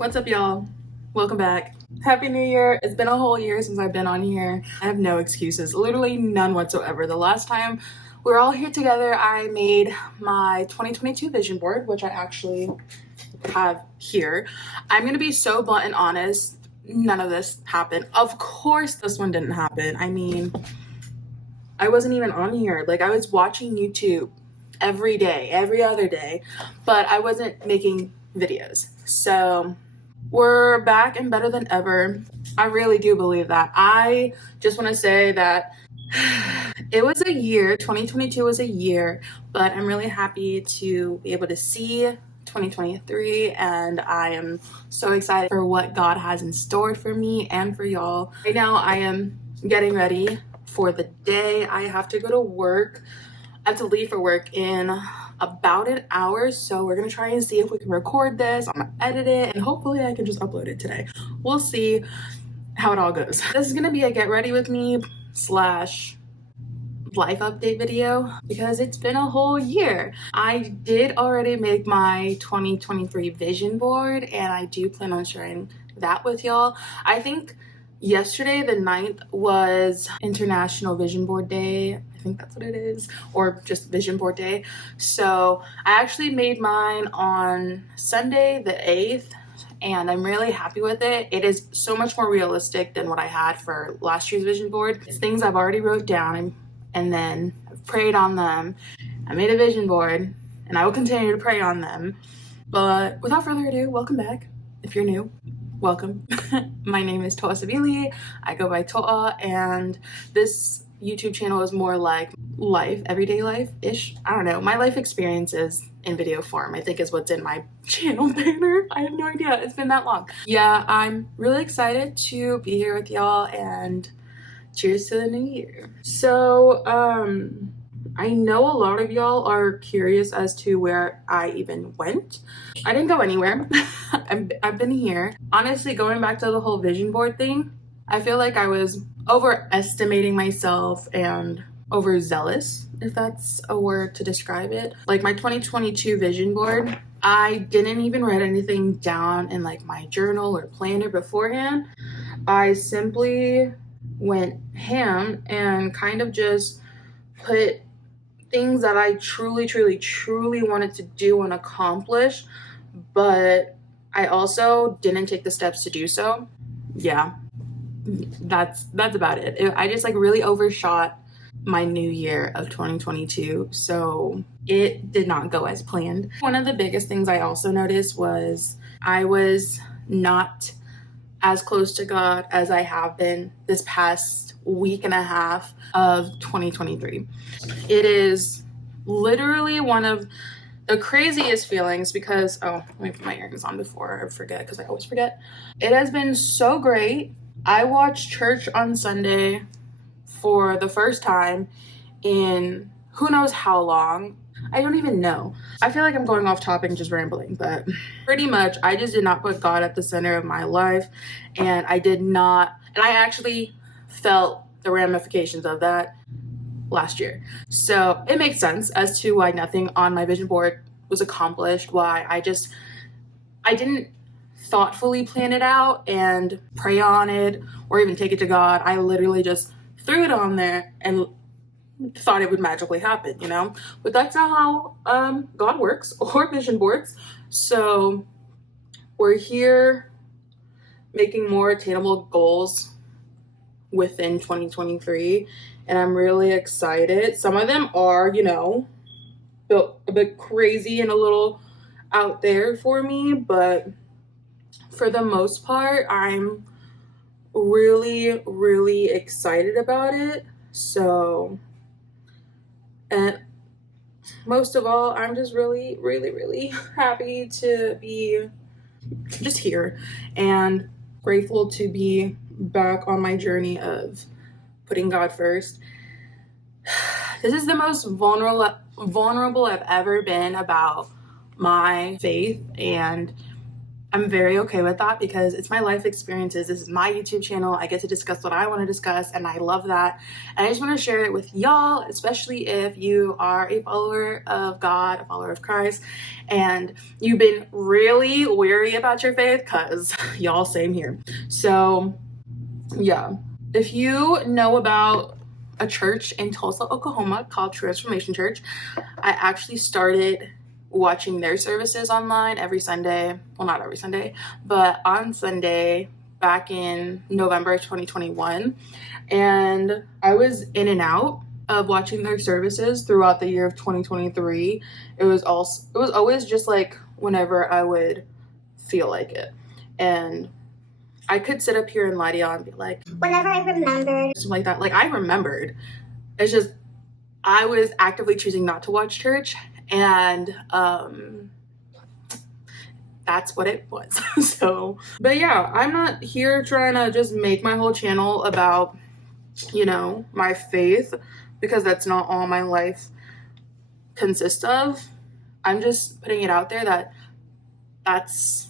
What's up, y'all? Welcome back. Happy New Year. It's been a whole year since I've been on here. I have no excuses, literally none whatsoever. The last time we were all here together, I made my 2022 vision board, which I actually have here. I'm gonna be so blunt and honest. None of this happened. Of course, this one didn't happen. I mean, I wasn't even on here. Like, I was watching YouTube every day, every other day, but I wasn't making videos. So we're back and better than ever. I really do believe that. I just want to say that it was a year, 2022 was a year, but I'm really happy to be able to see 2023, and I am so excited for what God has in store for me and for y'all. Right now, I am getting ready for the day. I have to go to work. I have to leave for work in about an hour, so we're gonna try and see if we can record this. I'm gonna edit it and hopefully I can just upload it today. We'll see how it all goes. This is gonna be a get ready with me / life update video because it's been a whole year. I did already make my 2023 vision board and I do plan on sharing that with y'all. I think yesterday, the 9th, was International Vision Board Day. I think that's what it is, or just Vision Board Day. So I actually made mine on Sunday, the 8th, and I'm really happy with it. It is so much more realistic than what I had for last year's vision board. It's things I've already wrote down and then I've prayed on them. I made a vision board and I will continue to pray on them. But without further ado, welcome back. If you're new, welcome. My name is Toa Sabili. I go by Toa, and this YouTube channel is more like life, everyday life-ish. I don't know. My life experiences in video form, I think, is what's in my channel banner. I have no idea. It's been that long. Yeah, I'm really excited to be here with y'all, and cheers to the new year. So, I know a lot of y'all are curious as to where I even went. I didn't go anywhere. I've been here. Honestly, going back to the whole vision board thing, I feel like I was overestimating myself and overzealous, if that's a word to describe it. Like my 2022 vision board, I didn't even write anything down in like my journal or planner beforehand. I simply went ham and kind of just put things that I truly wanted to do and accomplish, but I also didn't take the steps to do so. Yeah, that's about it. I just like really overshot my new year of 2022, so it did not go as planned. One of the biggest things I also noticed was I was not as close to God as I have been this past week and a half of 2023. It is literally one of the craziest feelings because, oh, let me put my earrings on before I forget, because I always forget. It has been so great. I watched church on Sunday for the first time in who knows how long. I don't even know. I feel like I'm going off topic and just rambling, but pretty much I just did not put God at the center of my life, and I actually felt the ramifications of that last year. So it makes sense as to why nothing on my vision board was accomplished, why I didn't thoughtfully plan it out and pray on it or even take it to God. I literally just threw it on there and thought it would magically happen, you know? But that's not how God works, or vision boards. So we're here making more attainable goals within 2023, and I'm really excited. Some of them are, you know, a bit crazy and a little out there for me, but for the most part, I'm really excited about it. So, and most of all, I'm just really happy to be just here and grateful to be back on my journey of putting God first. This is the most vulnerable I've ever been about my faith, and I'm very okay with that because it's my life experiences. This is my YouTube channel. I get to discuss what I want to discuss, and I love that. And I just want to share it with y'all, especially if you are a follower of God, a follower of Christ, and you've been really weary about your faith, because y'all, same here. So yeah, if you know about a church in Tulsa, Oklahoma called Transformation Church, I actually started watching their services online every Sunday. Well, not every Sunday, but on Sunday back in November 2021. And I was in and out of watching their services throughout the year of 2023. It was always just like whenever I would feel like it. And I could sit up here and lie to y'all and be like, whenever I remembered, something like that. Like, I remembered. It's just I was actively choosing not to watch church, and that's what it was. So, but yeah, I'm not here trying to just make my whole channel about, you know, my faith, because that's not all my life consists of. I'm just putting it out there that that's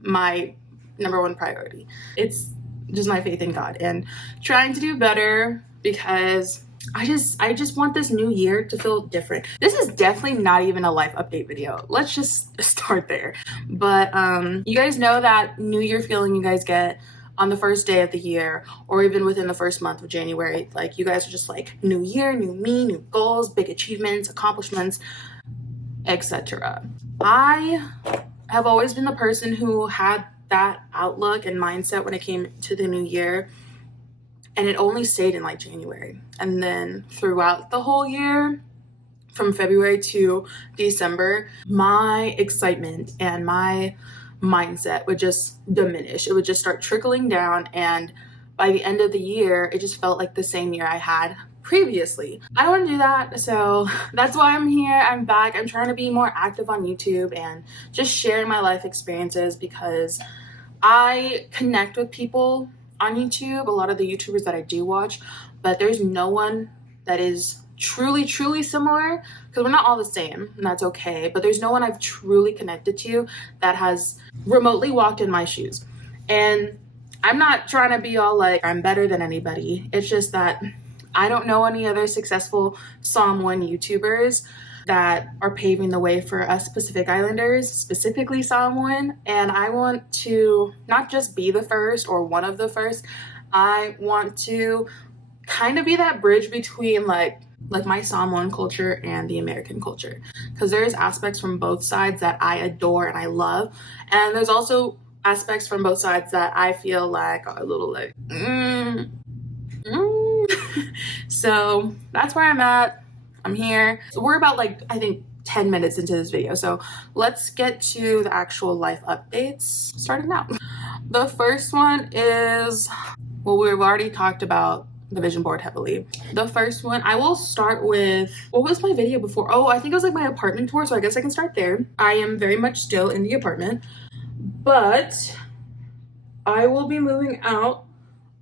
my number one priority. It's just my faith in God and trying to do better, because I just want this new year to feel different. This is definitely not even a life update video. Let's just start there. But you guys know that new year feeling you guys get on the first day of the year, or even within the first month of January. Like, you guys are just like, new year, new me, new goals, big achievements, accomplishments, etc. I have always been the person who had that outlook and mindset when it came to the new year, and it only stayed in like January. And then throughout the whole year, from February to December, my excitement and my mindset would just diminish. It would just start trickling down, and by the end of the year, it just felt like the same year I had previously. I don't want to do that, so that's why I'm here. I'm back. I'm trying to be more active on YouTube and just sharing my life experiences, because I connect with people on YouTube, a lot of the YouTubers that I do watch, but there's no one that is truly similar, because we're not all the same, and that's okay, but there's no one I've truly connected to that has remotely walked in my shoes. And I'm not trying to be all like I'm better than anybody. It's just that I don't know any other successful Psalm 1 YouTubers that are paving the way for us Pacific Islanders, specifically Psalm 1. And I want to not just be the first or one of the first. I want to kind of be that bridge between like my Psalm 1 culture and the American culture, because there's aspects from both sides that I adore and I love, and there's also aspects from both sides that I feel like are a little like So that's where I'm at. I'm here. So we're about like, I think 10 minutes into this video, so let's get to the actual life updates starting now. The first one is, well, we've already talked about the vision board heavily. The first one, I will start with, what was my video before? Oh, I think it was like my apartment tour, so I guess I can start there. I am very much still in the apartment, but I will be moving out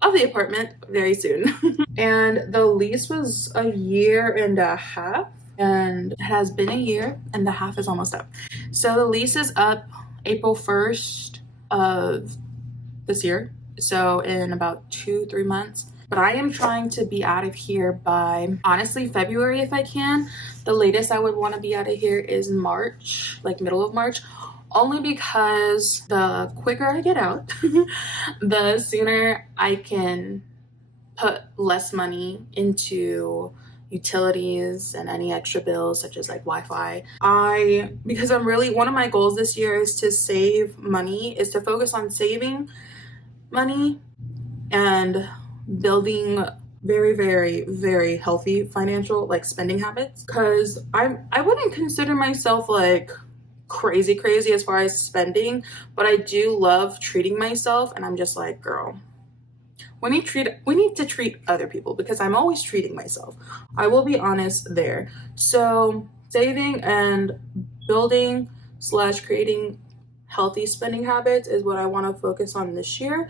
of the apartment very soon. And the lease was a year and a half, and it has been a year and a half, is almost up. So the lease is up April 1st of this year, so in about 2-3 months. But I am trying to be out of here by, honestly, February if I can. The latest I would want to be out of here is March, like middle of March, only because the quicker I get out, the sooner I can put less money into utilities and any extra bills such as like Wi-Fi. Because I'm really, one of my goals this year is to save money, is to focus on saving money and building very healthy financial like spending habits, because I wouldn't consider myself like crazy as far as spending, but I do love treating myself, and I'm just like, girl, we need to treat other people, because I'm always treating myself. I will be honest there. So saving and building / creating healthy spending habits is what I want to focus on this year.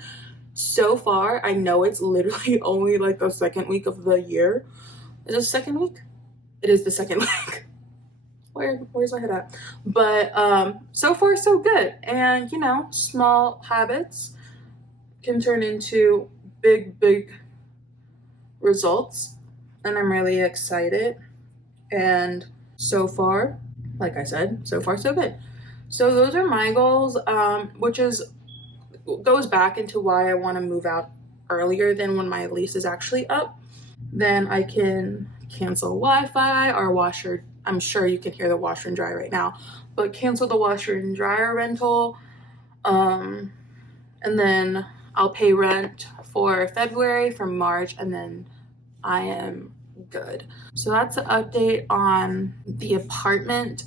So far, I know it's literally only like the second week of the year. Is it the second week? It is the second week. where's my head at? But so far so good. And you know, small habits can turn into big results, and I'm really excited. And so far, like I said, so far so good. So those are my goals, which goes back into why I want to move out earlier than when my lease is actually up. Then I can cancel Wi-Fi or washer. I'm sure you can hear the washer and dryer right now, but cancel the washer and dryer rental. And then I'll pay rent for February, from March, and then I am good. So that's an update on the apartment.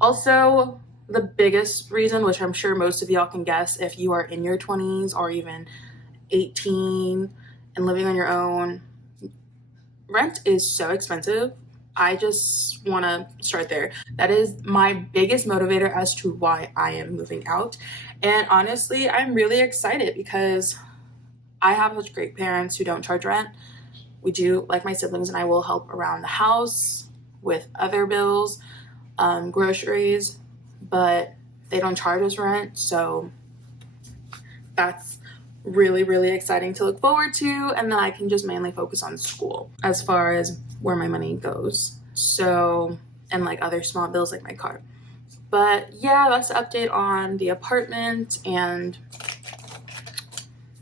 Also, the biggest reason, which I'm sure most of y'all can guess if you are in your 20s or even 18 and living on your own, rent is so expensive. I just want to start there. That is my biggest motivator as to why I am moving out. And honestly, I'm really excited because I have such great parents who don't charge rent. We do, like my siblings and I, will help around the house with other bills, groceries, but they don't charge us rent. So that's really exciting to look forward to. And then I can just mainly focus on school as far as where my money goes. So, and like other small bills like my car. But yeah, that's the update on the apartment and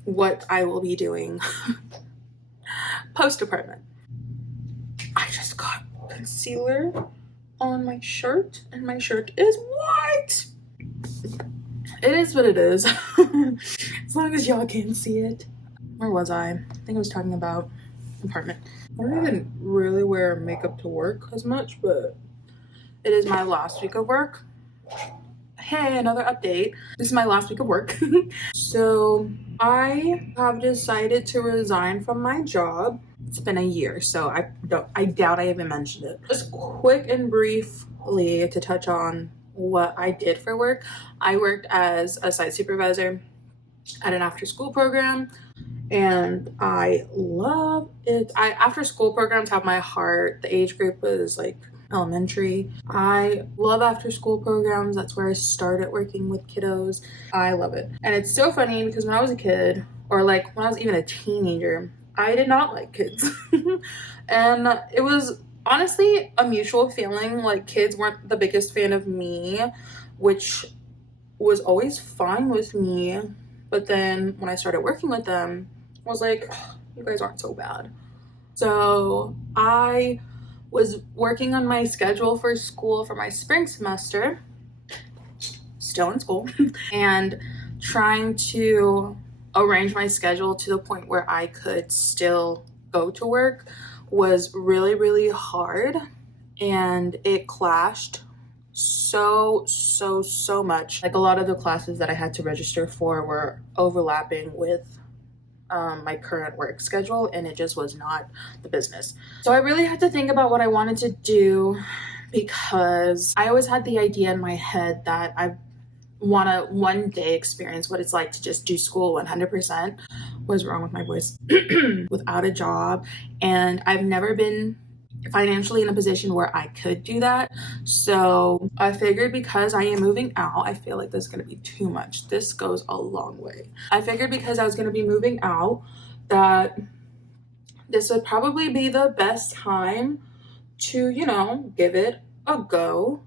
what I will be doing post apartment. I just got concealer on my shirt and my shirt is white. It is what it is. As long as y'all can see it. Where was I? I think I was talking about apartment. I don't even really wear makeup to work as much, but it is my last week of work. Hey, another update. This is my last week of work. So I have decided to resign from my job. It's been a year, so I doubt I even mentioned it. Just quick and briefly to touch on what I did for work. I worked as a site supervisor at an after-school program, and I love it. After school programs have my heart. The age group was like elementary. I love after school programs. That's where I started working with kiddos. I love it. And it's so funny because when I was a kid, or like when I was even a teenager, I did not like kids. And it was honestly a mutual feeling. Like kids weren't the biggest fan of me, which was always fine with me. But then when I started working with them, I was like, oh, you guys aren't so bad. So I was working on my schedule for school for my spring semester, still in school, and trying to arrange my schedule to the point where I could still go to work was really hard, and it clashed so much. Like a lot of the classes that I had to register for were overlapping with my current work schedule, and it just was not the business. So I really had to think about what I wanted to do, because I always had the idea in my head that I want to one day experience what it's like to just do school 100%. What is wrong with my voice? Without a job. And I've never been financially in a position where I could do that. So I figured, because I am moving out, I feel like this is going to be too much. This goes a long way. I figured because I was going to be moving out that this would probably be the best time to, you know, give it a go,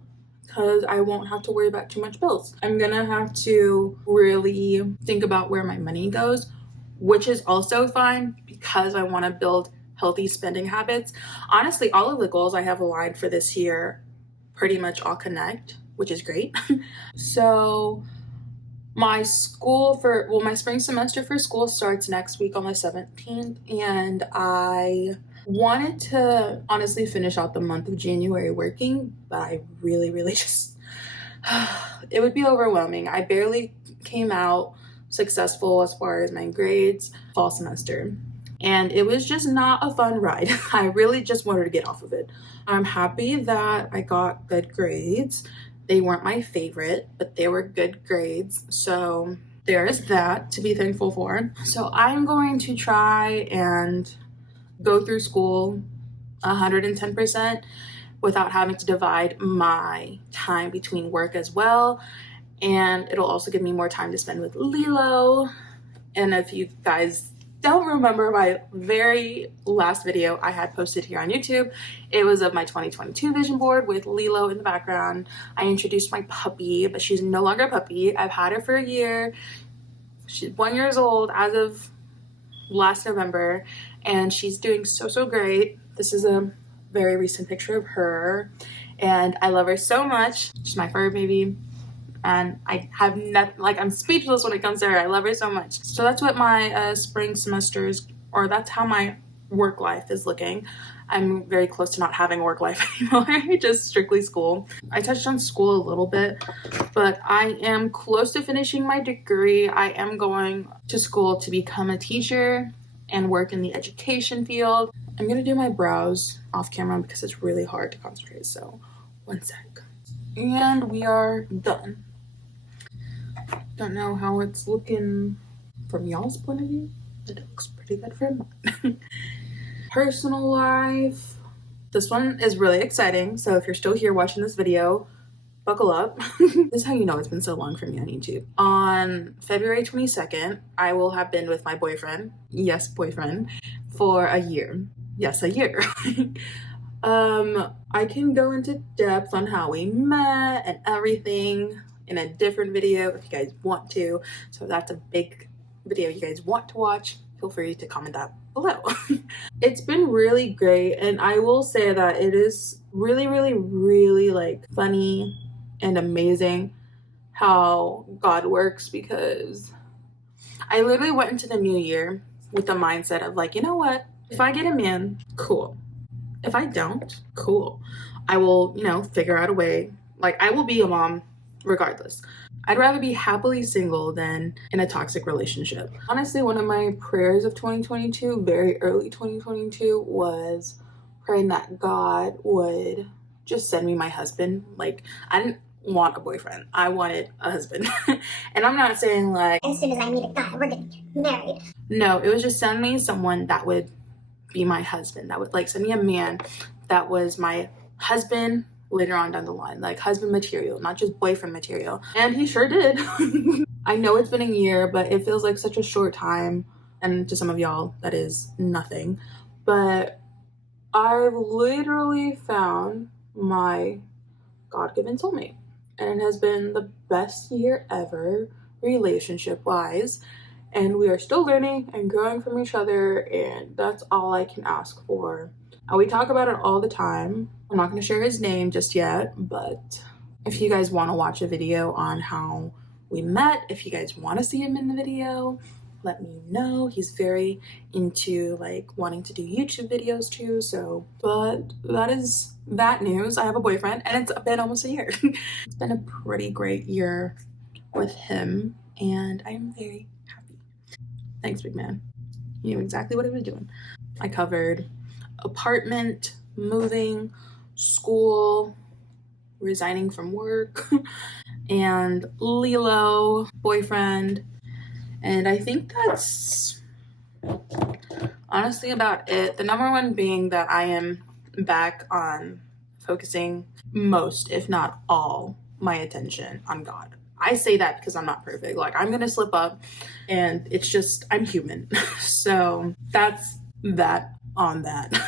because I won't have to worry about too much bills. I'm gonna have to really think about where my money goes, which is also fine because I want to build healthy spending habits. Honestly, all of the goals I have aligned for this year pretty much all connect, which is great. So my spring semester for school starts next week on the 17th, and I wanted to honestly finish out the month of January working, but I really just, it would be overwhelming. I barely came out successful as far as my grades fall semester, and it was just not a fun ride. I really just wanted to get off of it. I'm happy that I got good grades. They weren't my favorite, but they were good grades. So there is that to be thankful for. So I'm going to try and go through school 110%. without having to divide my time between work as well. And it'll also give me more time to spend with Lilo. And if you guys don't remember my very last video I had posted here on YouTube, it was of my 2022 vision board with Lilo in the background. I introduced my puppy, but she's no longer a puppy. I've had her for a year. She's 1 year old as of last November, and she's doing so great. This is a very recent picture of her, and I love her so much. She's my fur baby, and I have nothing, like, I'm speechless when it comes to her. I love her so much. So that's what my spring semesters, or that's how my work life is looking. I'm very close to not having a work life anymore, just strictly school. I touched on school a little bit, but I am close to finishing my degree. I am going to school to become a teacher and work in the education field. I'm gonna do my brows off camera because it's really hard to concentrate, so one sec. And we are done. Don't know how it's looking from y'all's point of view. It looks pretty good from mine. Personal life. This one is really exciting, so if you're still here watching this video, buckle up. This is how you know it's been so long for me on YouTube. On February 22nd, I will have been with my boyfriend, yes, boyfriend, for a year. Yes, a year. I can go into depth on how we met and everything in a different video if you guys want to. So if that's a big video you guys want to watch, feel free to comment that below. It's been really great, and I will say that it is really like funny and amazing how God works, because I literally went into the new year with the mindset of like, you know what, if I get a man, cool. If I don't, cool. I will, you know, figure out a way. Like, I will be a mom regardless. I'd rather be happily single than in a toxic relationship. Honestly, one of my prayers of 2022, very early 2022, was praying that God would just send me my husband. Like, I didn't want a boyfriend. I wanted a husband. And I'm not saying like, as soon as I meet a guy, we're gonna get married. No, it was just send me someone that would be my husband. That would like send me a man that was my husband later on down the line, like husband material, not just boyfriend material. And he sure did. I know it's been a year, but it feels like such a short time, and to some of y'all that is nothing. But I've literally found my God-given soulmate, and it has been the best year ever relationship wise, and we are still learning and growing from each other, and that's all I can ask for. And we talk about it all the time. I'm not going to share his name just yet, but if you guys want to watch a video on how we met, if you guys want to see him in the video, let me know. He's very into like wanting to do YouTube videos too. So, but that is that news. I have a boyfriend, and it's been almost a year. It's been a pretty great year with him, and I'm very happy. Thanks, big man. You knew exactly what I was doing. I covered apartment, moving, school, resigning from work, and Lilo, boyfriend. And I think that's honestly about it. The number one being that I am back on focusing most, if not all, my attention on God. I say that because I'm not perfect. Like, I'm gonna slip up, and it's just, I'm human. So that's that on that.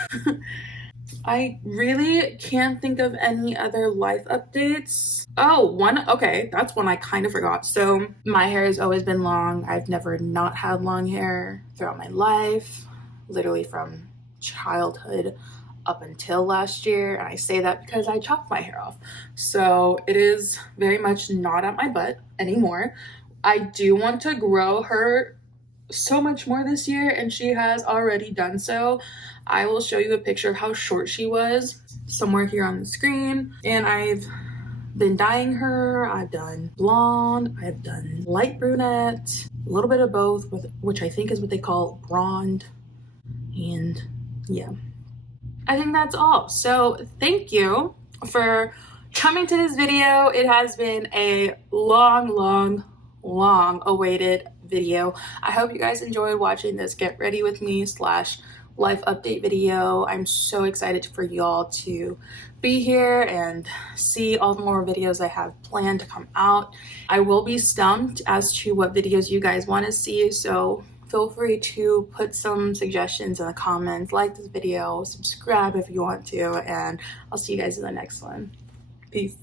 I really can't think of any other life updates. Oh, okay, that's one I kind of forgot. So my hair has always been long. I've never not had long hair throughout my life, literally from childhood up until last year. And I say that because I chopped my hair off. So it is very much not at my butt anymore. I do want to grow her so much more this year, and she has already done so. I will show you a picture of how short she was somewhere here on the screen. And I've been dyeing her. I've done blonde, I've done light brunette, a little bit of both, which I think is what they call blonde. And yeah, I think that's all. So thank you for coming to this video. It has been a long awaited video. I hope you guys enjoyed watching this get ready with me / life update video. I'm so excited for y'all to be here and see all the more videos I have planned to come out. I will be stumped as to what videos you guys want to see, so feel free to put some suggestions in the comments, like this video, subscribe if you want to, and I'll see you guys in the next one. Peace.